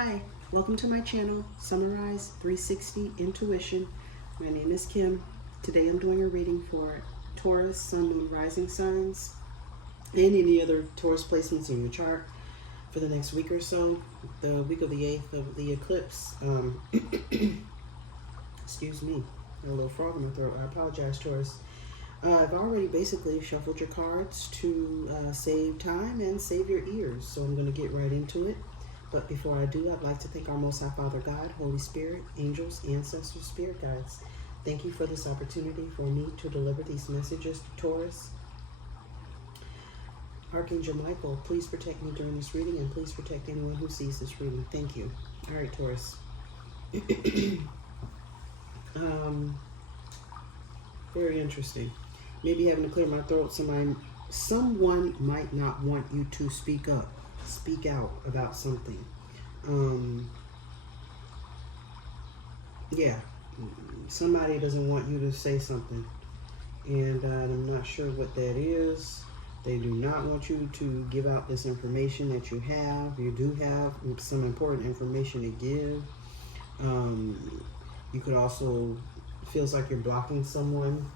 Hi, welcome to my channel, Summarize 360 Intuition. My name is Kim. Today I'm doing a reading for Taurus, Sun, Moon, Rising signs, and any other Taurus placements in your chart for the next week or so, the week of the 8th of the eclipse. Excuse me, got a little frog in my throat. I apologize, Taurus. I've already basically shuffled your cards to save time and save your ears, so I'm going to get right into it. But before I do, I'd like to thank our Most High Father God, Holy Spirit, angels, ancestors, spirit guides. Thank you for this opportunity for me to deliver these messages to Taurus. Archangel Michael, please protect me during this reading, and please protect anyone who sees this reading. Thank you. All right, Taurus. Very interesting. Maybe having to clear my throat. Someone might not want you to speak up. Speak out about something. Yeah, somebody doesn't want you to say something, and I'm not sure what that is. They do not want you to give out this information that you have. You do have some important information to give. You could also feels like you're blocking someone,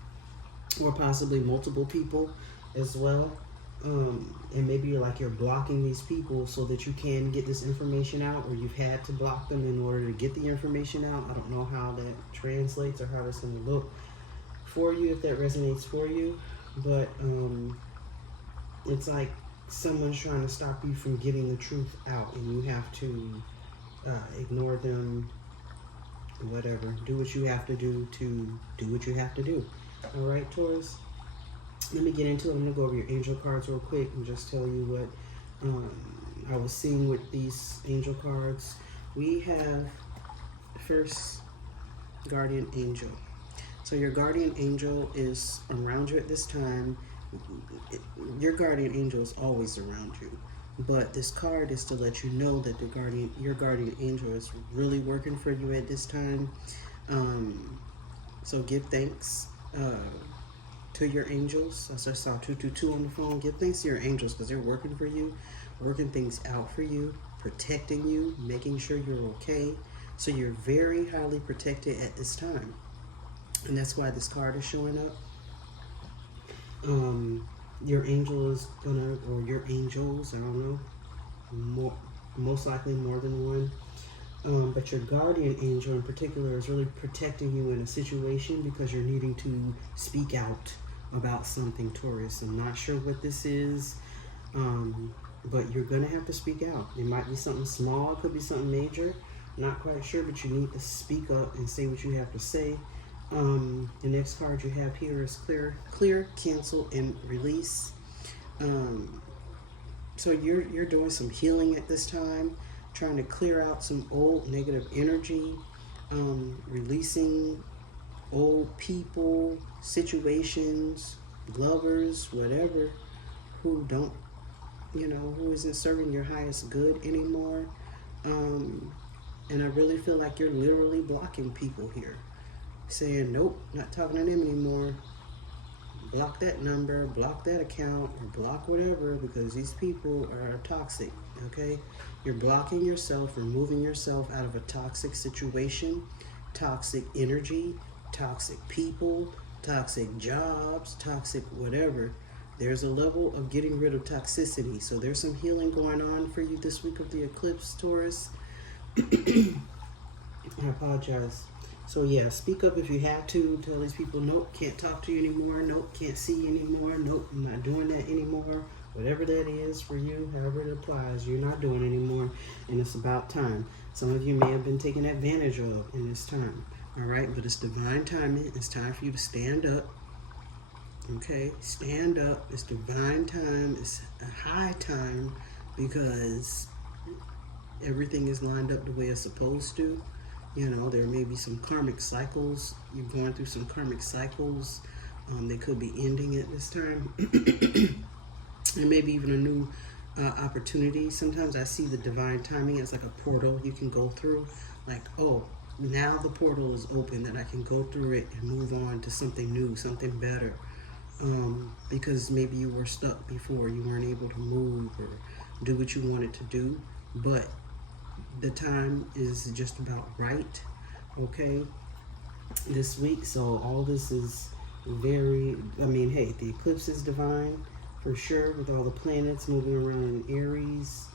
or possibly multiple people as well. And maybe you're blocking these people so that you can get this information out, or you've had to block them in order to get the information out. I don't know how that translates or how it's going to look for you, if that resonates for you. But it's like someone's trying to stop you from getting the truth out, and you have to ignore them, whatever. Do what you have to do what you have to do. All right, Taurus? Let me get into it. I'm going to go over your angel cards real quick and just tell you what I was seeing with these angel cards. We have first guardian angel. So your guardian angel is around you at this time. Your guardian angel is always around you, but this card is to let you know that your guardian angel is really working for you at this time. So give thanks to your angels. As I saw 222 on the phone, give thanks to your angels because they're working for you, working things out for you, protecting you, making sure you're okay. So you're very highly protected at this time, and that's why this card is showing up. Your angel is gonna, or your angels, I don't know, most likely more than one. But your guardian angel in particular is really protecting you in a situation because you're needing to speak out about something, Taurus. I'm not sure what this is, but you're going to have to speak out. It might be something small, it could be something major. Not quite sure, but you need to speak up and say what you have to say. The next card you have here is clear, cancel, and release. So you're doing some healing at this time, trying to clear out some old negative energy, releasing old people, situations, lovers, whatever, who don't, who isn't serving your highest good anymore. And I really feel like you're literally blocking people here, saying, nope, not talking to them anymore. Block that number, block that account, or block whatever, because these people are toxic, okay? You're blocking yourself, removing yourself out of a toxic situation, toxic energy, toxic people, toxic jobs, toxic whatever. There's a level of getting rid of toxicity. So there's some healing going on for you this week of the eclipse, Taurus. I apologize. So yeah, speak up if you have to. Tell these people, nope, can't talk to you anymore. Nope, can't see you anymore. Nope, I'm not doing that anymore. Whatever that is for you, however it applies, you're not doing anymore, and it's about time. Some of you may have been taken advantage of in this time, all right? But it's divine timing. It's time for you to stand up, okay? Stand up. It's divine time. It's a high time because everything is lined up the way it's supposed to. There may be some karmic cycles. You're going through some karmic cycles. They could be ending at this time. And maybe even a new opportunity. Sometimes I see the divine timing as like a portal you can go through. Like, oh, now the portal is open that I can go through it and move on to something new, something better. Because maybe you were stuck before. You weren't able to move or do what you wanted to do. But the time is just about right, okay, this week. So all this is very, I mean, hey, the eclipse is divine for sure, with all the planets moving around in Aries.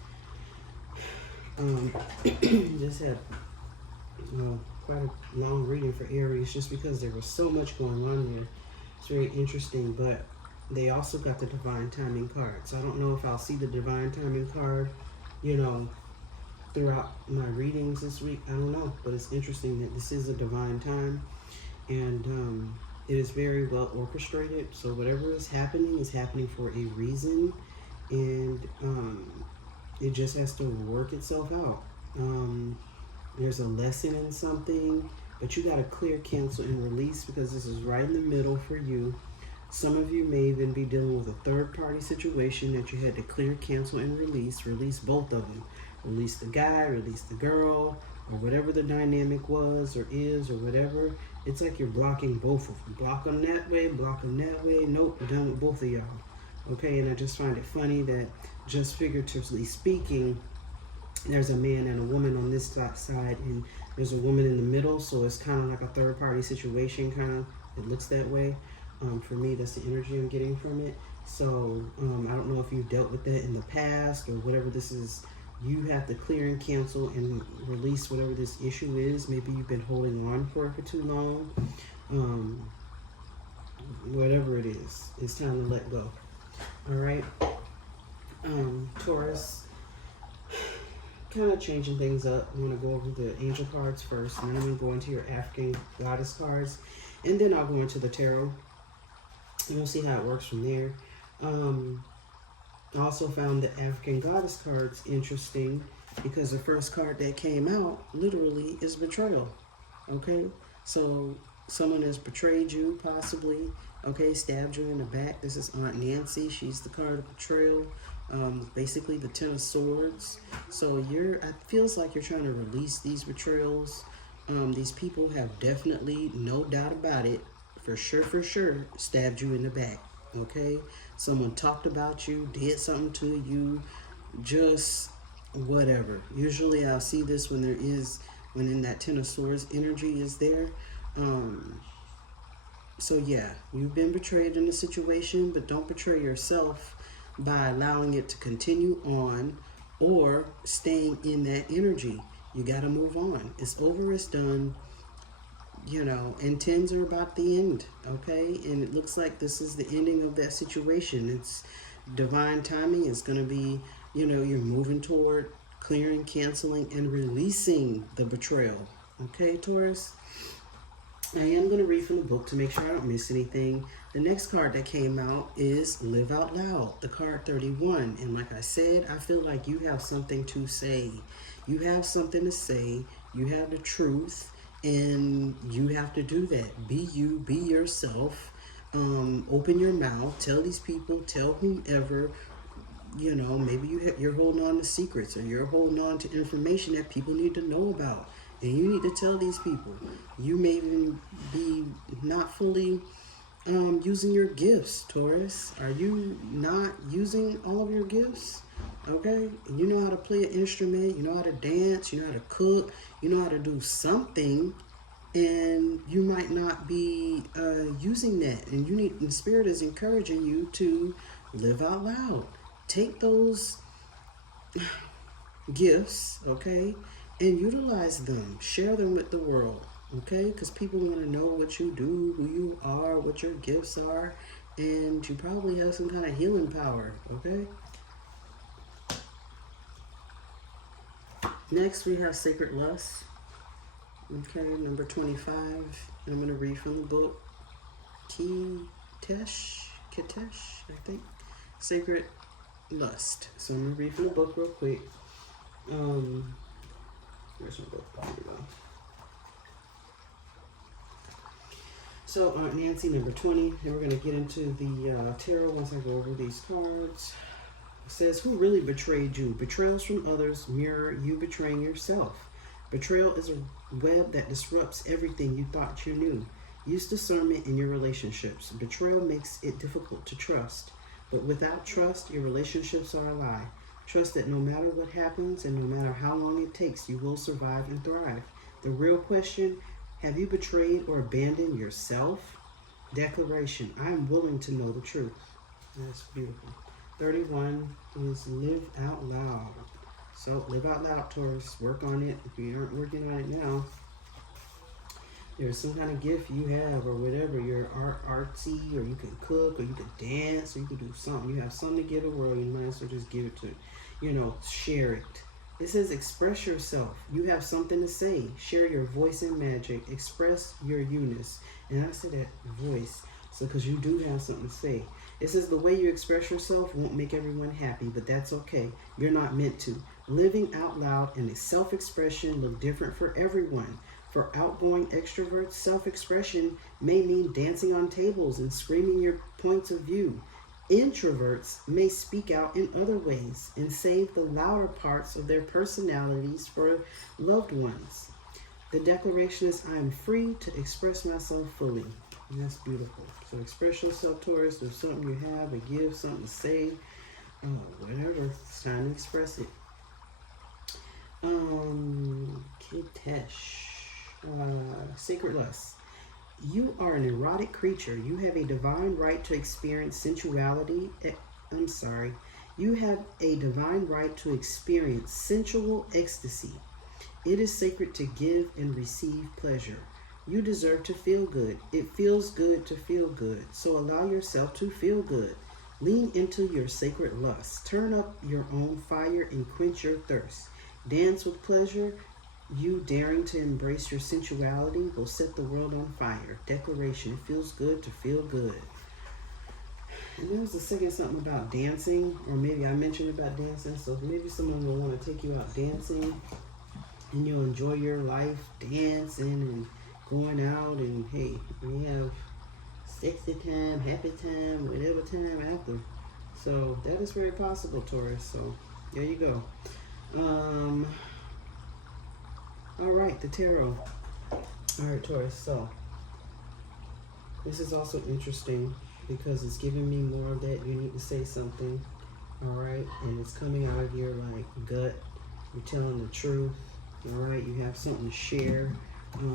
Just had quite a long reading for Aries just because there was so much going on there. It's very interesting, but they also got the divine timing card. So I don't know if I'll see the divine timing card, throughout my readings this week. I don't know, but it's interesting that this is a divine time, and it is very well orchestrated. So whatever is happening for a reason, and it just has to work itself out. There's a lesson in something, but you got to clear, cancel, and release, because this is right in the middle for you. Some of you may even be dealing with a third-party situation that you had to clear, cancel, and release. Release both of them. Release the guy, release the girl, or whatever the dynamic was or is or whatever. It's like you're blocking both of them. Block them that way, block them that way. Nope, done with both of y'all. Okay, and I just find it funny that, just figuratively speaking, there's a man and a woman on this side, and there's a woman in the middle, so it's kind of like a third-party situation, kind of. It looks that way. For me, that's the energy I'm getting from it. So I don't know if you've dealt with that in the past or whatever this is. You have to clear and cancel and release whatever this issue is. Maybe you've been holding on for it for too long. Whatever it is, it's time to let go. All right. Taurus, kind of changing things up. I'm going to go over the angel cards first, and then I'm going to go into your African goddess cards, and then I'll go into the tarot, and we'll see how it works from there. I also found the African goddess cards interesting because the first card that came out literally is betrayal. Okay, so someone has betrayed you, possibly. Okay, stabbed you in the back. This is Aunt Nancy. She's the card of betrayal. Basically the Ten of Swords. So it feels like you're trying to release these betrayals. These people have definitely, no doubt about it, for sure, stabbed you in the back. Okay, someone talked about you, did something to you, just whatever. Usually I'll see this when in that Ten of Swords energy is there. So yeah, you've been betrayed in a situation, but don't betray yourself by allowing it to continue on or staying in that energy. You got to move on. It's over, it's done. And tens are about the end, okay? And it looks like this is the ending of that situation. It's divine timing. It's going to be, you're moving toward clearing, canceling, and releasing the betrayal. Okay, Taurus? I am going to read from the book to make sure I don't miss anything. The next card that came out is Live Out Loud, the card 31. And like I said, I feel like you have something to say. You have something to say. You have the truth. And you have to do that. Be you, be yourself. Open your mouth. Tell these people, tell whomever. Maybe you're holding on to secrets, or you're holding on to information that people need to know about. And you need to tell these people. You may even be not fully using your gifts, Taurus. Are you not using all of your gifts? Okay? You know how to play an instrument. You know how to dance. You know how to cook. You know how to do something. And you might not be using that. And the Spirit is encouraging you to live out loud. Take those gifts, okay, and utilize them. Share them with the world, okay? Because people want to know what you do, who you are, what your gifts are, and you probably have some kind of healing power, okay? Next, we have Sacred Lust, okay, number 25. I'm going to read from the book Kitesh, I think, Sacred Lust. So I'm going to read from the book real quick. Where's my book? Here we go. So Aunt Nancy, number 20, and we're going to get into the tarot once I go over these cards. It says, who really betrayed you? Betrayals from others mirror you betraying yourself. Betrayal is a web that disrupts everything you thought you knew. Use discernment in your relationships. Betrayal makes it difficult to trust. But without trust, your relationships are a lie. Trust that no matter what happens and no matter how long it takes, you will survive and thrive. The real question, have you betrayed or abandoned yourself? Declaration, I am willing to know the truth. That's beautiful. 31 is live out loud. So live out loud, Taurus. Work on it. If you aren't working on it now, there's some kind of gift you have or whatever. You're artsy, or you can cook, or you can dance, or you can do something. You have something to give the world. You might as well just give it to, share it. It says express yourself. You have something to say. Share your voice and magic. Express your you-ness. And I said that voice, so because you do have something to say. It says the way you express yourself won't make everyone happy, but that's okay. You're not meant to. Living out loud and self-expression look different for everyone. For outgoing extroverts, self-expression may mean dancing on tables and screaming your points of view. Introverts may speak out in other ways and save the louder parts of their personalities for loved ones. The declaration is, I am free to express myself fully. And that's beautiful. So express yourself, Taurus. There's something you have, a gift, something to say, whatever. It's time to express it. Kitesh. Sacred Lust. You are an erotic creature. You have a divine right to experience sensuality. You have a divine right to experience sensual ecstasy. It is sacred to give and receive pleasure. You deserve to feel good. It feels good to feel good. So allow yourself to feel good. Lean into your sacred lust. Turn up your own fire and quench your thirst. Dance with pleasure. You daring to embrace your sensuality will set the world on fire. Declaration, it feels good to feel good. And there was a second something about dancing, or maybe I mentioned about dancing, so maybe someone will want to take you out dancing, and you'll enjoy your life dancing and going out, and hey, we have sexy time, happy time, whatever time after. So that is very possible, Taurus. So there you go. All right, the tarot. All right, Taurus. So this is also interesting because it's giving me more of that you need to say something. All right, and it's coming out of your gut. You're telling the truth. All right, you have something to share.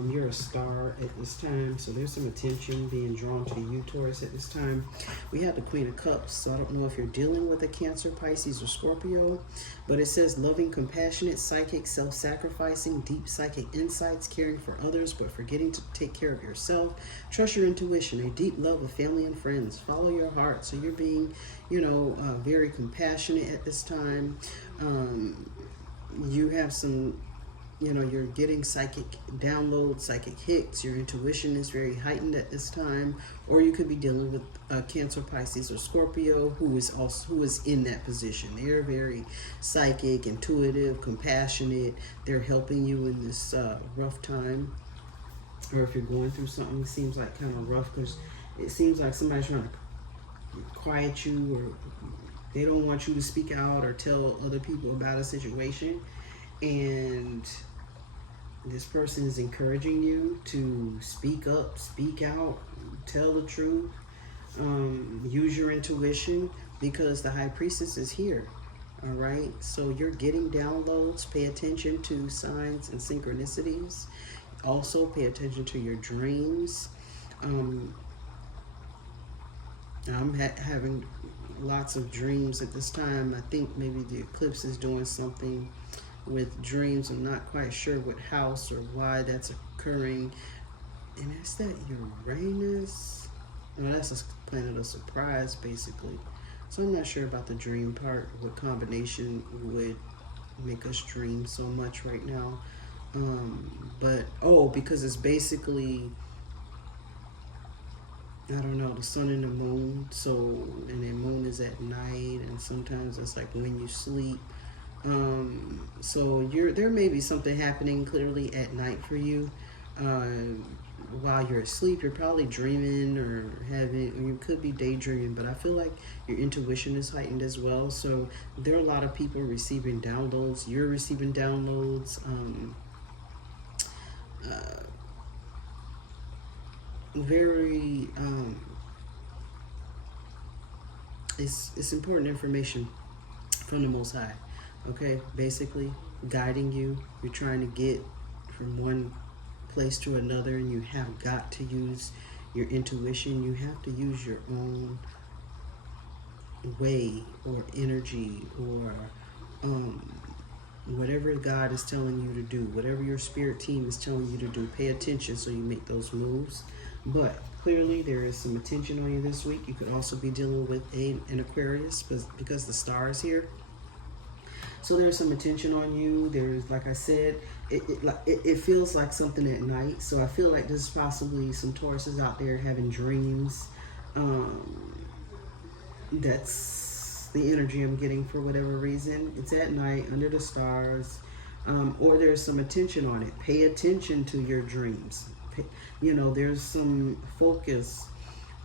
You're a star at this time, so there's some attention being drawn to you, Taurus, at this time. We have the Queen of Cups, so I don't know if you're dealing with a Cancer, Pisces, or Scorpio, but it says loving, compassionate, psychic, self-sacrificing, deep psychic insights, caring for others, but forgetting to take care of yourself. Trust your intuition, a deep love of family and friends. Follow your heart. So you're being, very compassionate at this time. You have some... you're getting psychic downloads, psychic hits. Your intuition is very heightened at this time. Or you could be dealing with Cancer, Pisces, or Scorpio who is in that position. They're very psychic, intuitive, compassionate. They're helping you in this rough time. Or if you're going through something that seems like kind of rough, because it seems like somebody's trying to quiet you, or they don't want you to speak out or tell other people about a situation. And this person is encouraging you to speak up, speak out, tell the truth, use your intuition, because the High Priestess is here. All right, so you're getting downloads. Pay attention to signs and synchronicities. Also pay attention to your dreams. I'm having lots of dreams at this time. I think maybe the eclipse is doing something with dreams. I'm not quite sure what house or why that's occurring. And is that Uranus? No, that's a planet of surprise, basically. So I'm not sure about the dream part, what combination would make us dream so much right now. Because it's basically, I don't know, the sun and the moon. So, and the moon is at night, and sometimes it's like when you sleep. So there may be something happening clearly at night for you. While you're asleep, you're probably dreaming or you could be daydreaming, but I feel like your intuition is heightened as well. So there are a lot of people receiving downloads. You're receiving downloads. It's important information from the Most High. Okay, basically guiding you. You're trying to get from one place to another, and you have got to use your intuition. You have to use your own way or energy or whatever God is telling you to do, whatever your spirit team is telling you to do. Pay attention so you make those moves. But clearly there is some attention on you this week. You could also be dealing with an Aquarius because the star is here. So there's some attention on you. There's, like I said, it feels like something at night. So I feel like there's possibly some Tauruses out there having dreams. That's the energy I'm getting for whatever reason. It's at night under the stars, or there's some attention on it. Pay attention to your dreams. You know, there's some focus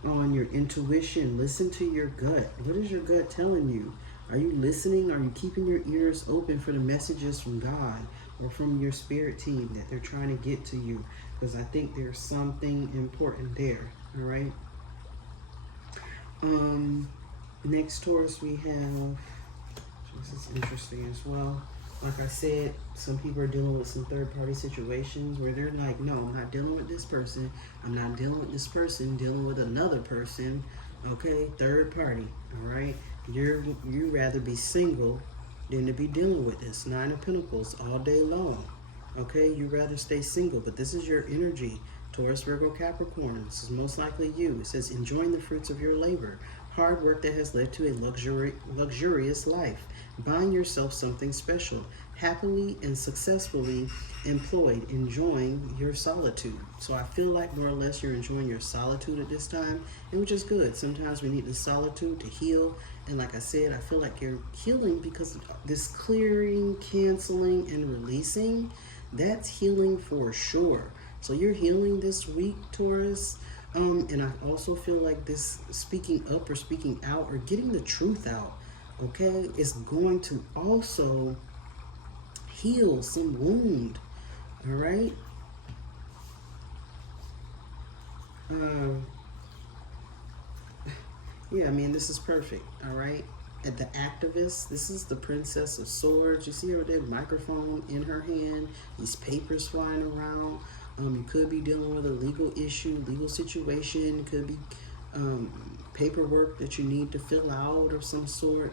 on your intuition. Listen to your gut. What is your gut telling you? Are you listening? Are you keeping your ears open for the messages from God or from your spirit team that they're trying to get to you? Because I think there's something important there. All right. Next Taurus we have, this is interesting as well. Like I said, some people are dealing with some third-party situations where they're like, no, I'm not dealing with this person. I'm not dealing with this person, dealing with another person. Okay, third party, all right? You rather be single than to be dealing with this. 9 of Pentacles all day long. Okay, you rather stay single, but this is your energy. Taurus, Virgo, Capricorn. This is most likely you. It says, enjoying the fruits of your labor. Hard work that has led to a luxurious life. Buying yourself something special. Happily and successfully employed, enjoying your solitude. So I feel like more or less you're enjoying your solitude at this time, and which is good. Sometimes we need the solitude to heal. And like I said, I feel like you're healing because of this clearing, canceling, and releasing. That's healing for sure. So you're healing this week, Taurus. And I also feel like this speaking up or speaking out or getting the truth out, okay, is going to also heal some wound, all right? Yeah, I mean, this is perfect, all right? At the activist, this is the Princess of Swords. You see her with that microphone in her hand, these papers flying around. You could be dealing with a legal issue, legal situation. Could be paperwork that you need to fill out of some sort.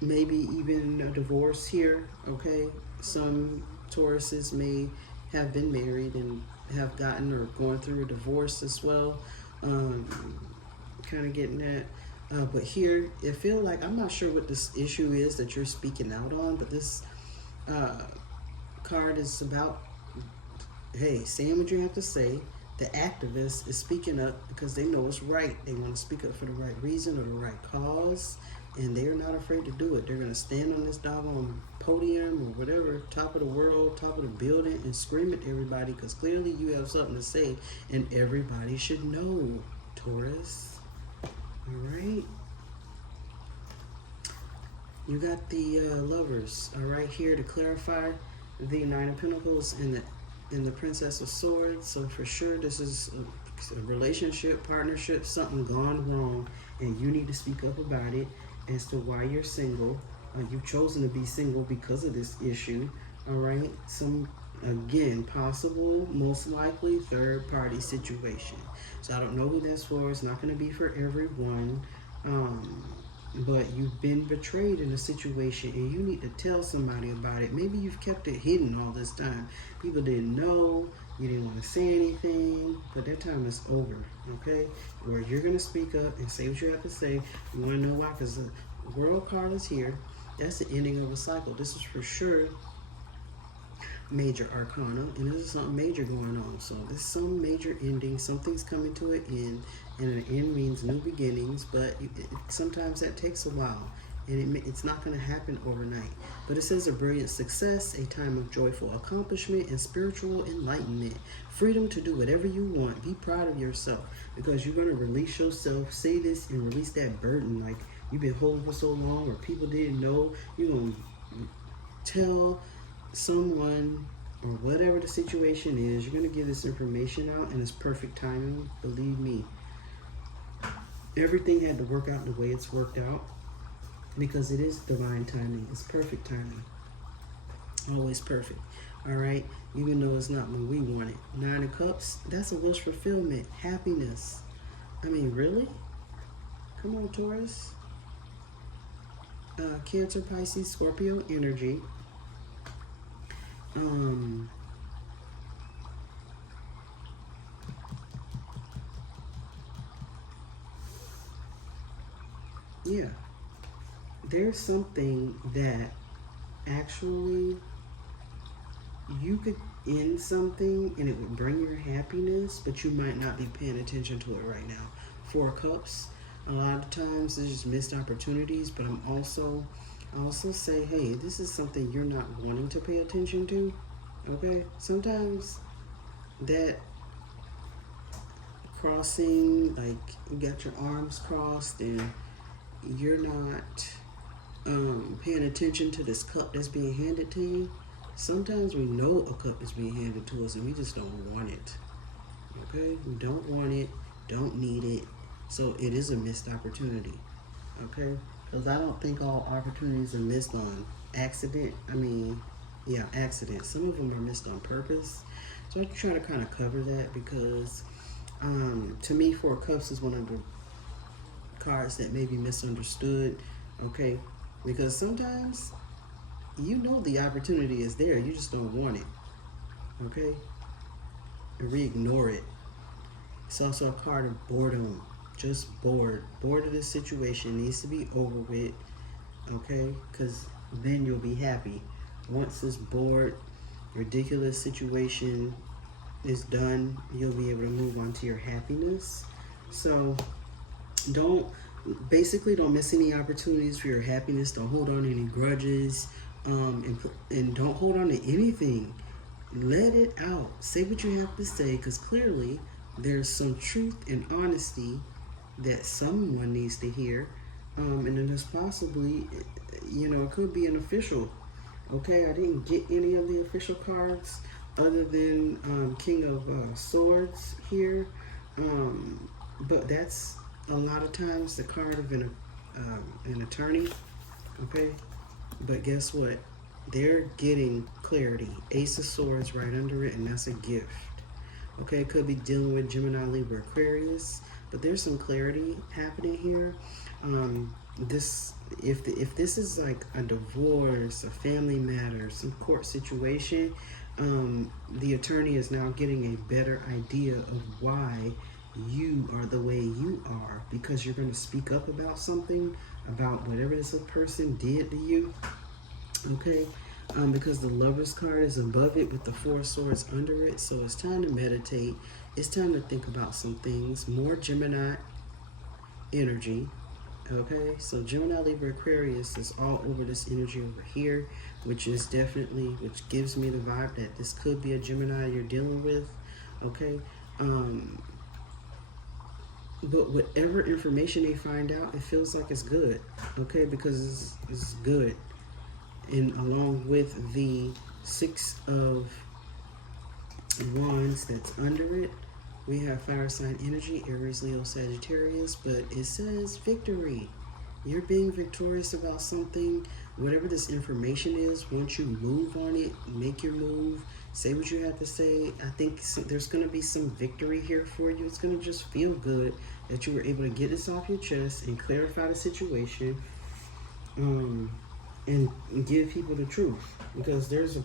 Maybe even a divorce here, okay? Some Tauruses may have been married and have gotten or going through a divorce as well. Kind of getting that. But here, it feels like, I'm not sure what this issue is that you're speaking out on, but this card is about, hey, saying what you have to say. The activist is speaking up because they know it's right. They want to speak up for the right reason or the right cause, and they're not afraid to do it. They're going to stand on this doggone podium or whatever, top of the world, top of the building, and scream at everybody because clearly you have something to say, and everybody should know, Taurus. All right. You got the Lovers, all right, here to clarify the 9 of Pentacles and the Princess of Swords. So for sure, this is a relationship, partnership, something gone wrong, and you need to speak up about it as to why you're single. You've chosen to be single because of this issue, all right? Some, again, possible, most likely, third-party situation. So I don't know who that's for. It's not going to be for everyone. But you've been betrayed in a situation and you need to tell somebody about it. Maybe you've kept it hidden all this time. People didn't know, you didn't want to say anything, but that time is over, okay? Where you're going to speak up and say what you have to say. You want to know why? Because the World card is here. That's the ending of a cycle. This is for sure major arcana, and this is something major going on. So this is some major ending. Something's coming to an end, and an end means new beginnings, but sometimes that takes a while, and it's not going to happen overnight. But it says a brilliant success, a time of joyful accomplishment and spiritual enlightenment, freedom to do whatever you want. Be proud of yourself because you're going to release yourself. Say this and release that burden like you've been holding for so long, or people didn't know. You're going to tell someone, or whatever the situation is, you're going to give this information out, and it's perfect timing. Believe me, everything had to work out the way it's worked out. because it is divine timing. It's perfect timing. Always perfect. All right, even though it's not when we want it. Nine of Cups, that's a wish fulfillment, happiness. I mean, really? Come on, Taurus. Cancer, Pisces, Scorpio energy. Yeah, there's something that actually you could end something and it would bring your happiness, but you might not be paying attention to it right now. Four of Cups, a lot of times there's just missed opportunities, but I also say, hey, this is something you're not wanting to pay attention to. Okay, sometimes that crossing, like you got your arms crossed and you're not paying attention to this cup that's being handed to you. Sometimes we know a cup is being handed to us and we just don't want it. Okay, we don't want it, don't need it, so it is a missed opportunity. Okay, because I don't think all opportunities are missed on accident. I mean, yeah, accident. Some of them are missed on purpose. So I try to kind of cover that because to me, Four of Cups is one of the cards that may be misunderstood. Okay, because sometimes you know the opportunity is there, you just don't want it. Okay, and we ignore it. It's also a card of boredom. Just bored of this situation, needs to be over with. Okay, because then you'll be happy once this bored ridiculous situation is done. You'll be able to move on to your happiness. So don't miss any opportunities for your happiness. Don't hold on to any grudges, and don't hold on to anything. Let it out. Say what you have to say, because clearly there's some truth and honesty that someone needs to hear, and then there's possibly, it could be an official. Okay, I didn't get any of the official cards other than King of Swords here, but that's a lot of times the card of an attorney. Okay, but guess what? They're getting clarity. Ace of Swords right under it, and that's a gift. Okay, it could be dealing with Gemini, Libra, Aquarius, but there's some clarity happening here. If this is like a divorce, a family matter, some court situation, the attorney is now getting a better idea of why you are the way you are, because you're going to speak up about something, about whatever this person did to you. Okay, because the Lover's card is above it with the Four of Swords under it, so it's time to meditate. It's time to think about some things. More Gemini energy. Okay, so Gemini, Libra, Aquarius is all over this energy over here, which gives me the vibe that this could be a Gemini you're dealing with. Okay, but whatever information they find out, it feels like it's good. Okay, because it's good. And along with the Six of Wands that's under it, we have fire sign energy, Aries, Leo, Sagittarius, but it says victory. You're being victorious about something. Whatever this information is, once you move on it, make your move, say what you have to say. I think there's going to be some victory here for you. It's going to just feel good that you were able to get this off your chest and clarify the situation, and give people the truth. Because there's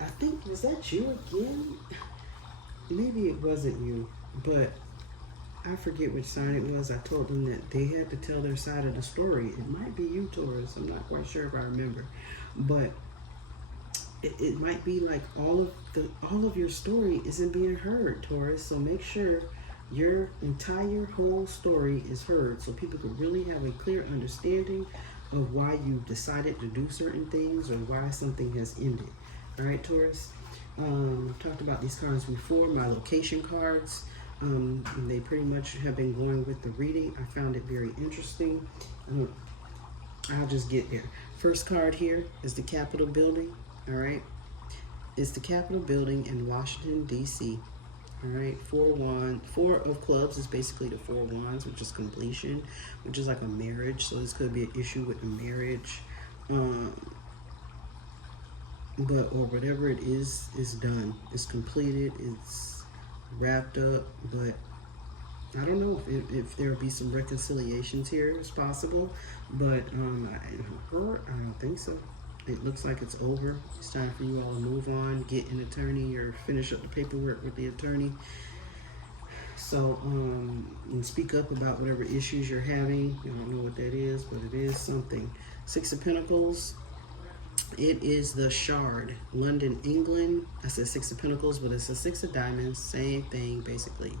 I think, was that you again? Maybe it wasn't you, but I forget which sign it was. I told them that they had to tell their side of the story. It might be you, Taurus. I'm not quite sure if I remember, but it might be like all of your story isn't being heard, Taurus. So make sure your entire whole story is heard, so people could really have a clear understanding of why you decided to do certain things or why something has ended. All right, Taurus. I've talked about these cards before, my location cards. They pretty much have been going with the reading. I found it very interesting. I'll just get there. First card here is the Capitol building. All right, it's the Capitol building in Washington, D.C. All right, four of clubs is basically the four wands, which is completion, which is like a marriage. So this could be an issue with the marriage, but or whatever it is done. It's completed. It's wrapped up. But I don't know if there'll be some reconciliations here. It's possible, but I don't think so. It looks like it's over. It's time for you all to move on, get an attorney, or finish up the paperwork with the attorney. So, and speak up about whatever issues you're having. I don't know what that is, but it is something. Six of Pentacles. It is the Shard, London, England. I said Six of Pentacles, but it's a Six of Diamonds. Same thing, basically.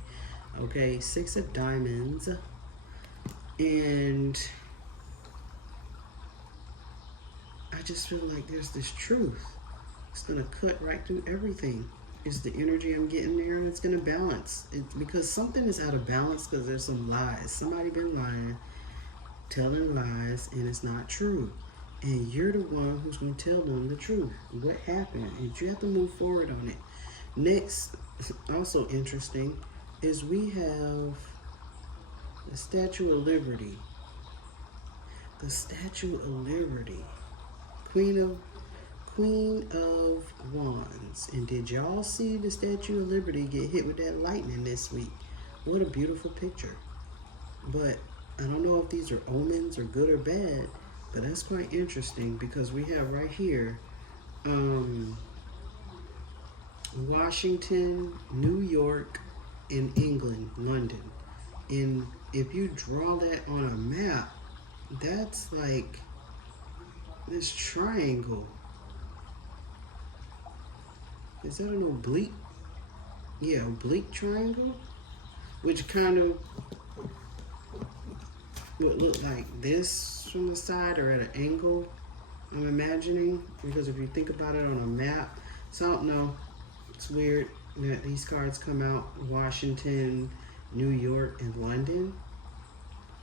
Okay, Six of Diamonds. And I just feel like there's this truth. It's going to cut right through everything. It's the energy I'm getting there, and it's going to balance. It's because something is out of balance because there's some lies. Somebody been lying, telling lies, and it's not true. And you're the one who's going to tell them the truth. What happened? And you have to move forward on it. Next, also interesting, is we have the Statue of Liberty. The Statue of Liberty. Queen of Wands. And did y'all see the Statue of Liberty get hit with that lightning this week? What a beautiful picture. But I don't know if these are omens or good or bad, but that's quite interesting because we have right here Washington, New York, and England, London. And if you draw that on a map, that's like this triangle. Is that an oblique? Yeah, oblique triangle, which kind of would look like this from the side or at an angle, I'm imagining, because if you think about it on a map, so I don't know, it's weird that these cards come out, Washington, New York, and London.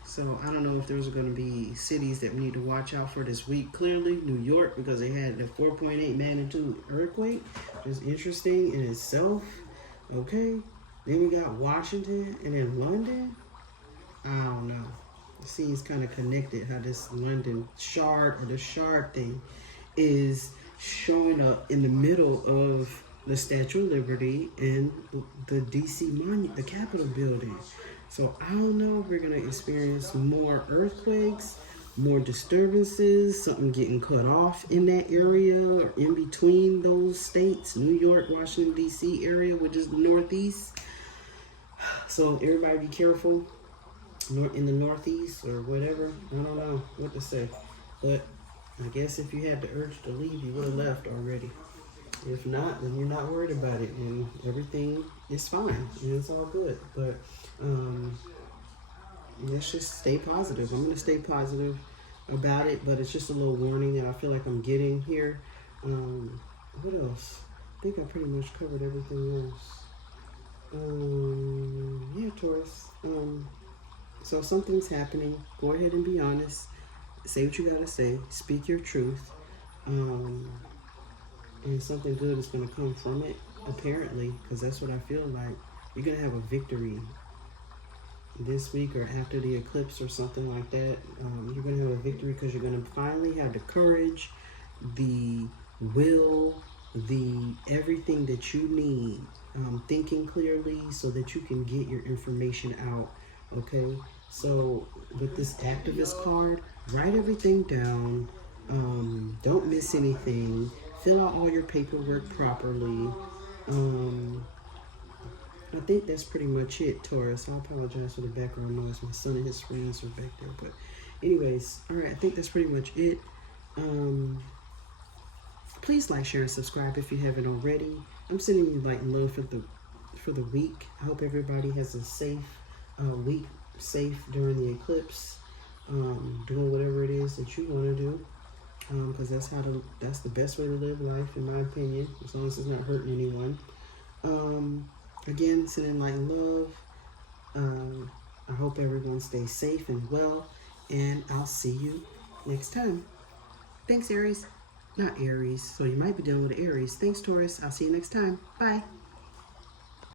So I don't know if there's going to be cities that we need to watch out for this week. Clearly, New York, because they had the 4.8 magnitude earthquake, which is interesting in itself. Okay, then we got Washington, and then London. I don't know. It seems kind of connected how this London shard or the shard thing is showing up in the middle of the Statue of Liberty and the DC monument, the Capitol building. So I don't know if we're going to experience more earthquakes, more disturbances, something getting cut off in that area or in between those states, New York, Washington, D.C. area, which is the Northeast. So everybody be careful in the Northeast or whatever. I don't know what to say. But I guess if you had the urge to leave, you would have left already. If not, then you're not worried about it and everything is fine and it's all good. But let's just stay positive. I'm going to stay positive about it, but it's just a little warning that I feel like I'm getting here. What else? I think I pretty much covered everything else. Yeah, Taurus. So something's happening. Go ahead and be honest. Say what you got to say. Speak your truth. And something good is going to come from it, apparently, because that's what I feel like. You're going to have a victory this week or after the eclipse or something like that. You're going to have a victory because you're going to finally have the courage, the will, the everything that you need, thinking clearly so that you can get your information out, okay? So with this activist card, write everything down. Don't miss anything. Fill out all your paperwork properly. I think that's pretty much it, Taurus. I apologize for the background noise. My son and his friends are back there. But anyways, all right, I think that's pretty much it. Please like, share, and subscribe if you haven't already. I'm sending you light and love for the week. I hope everybody has a safe week, safe during the eclipse, doing whatever it is that you want to do. Because that's the best way to live life, in my opinion, as long as it's not hurting anyone. Again, sending light and love. I hope everyone stays safe and well, and I'll see you next time. Thanks, Aries. Not Aries, so you might be dealing with Aries. Thanks, Taurus. I'll see you next time. Bye.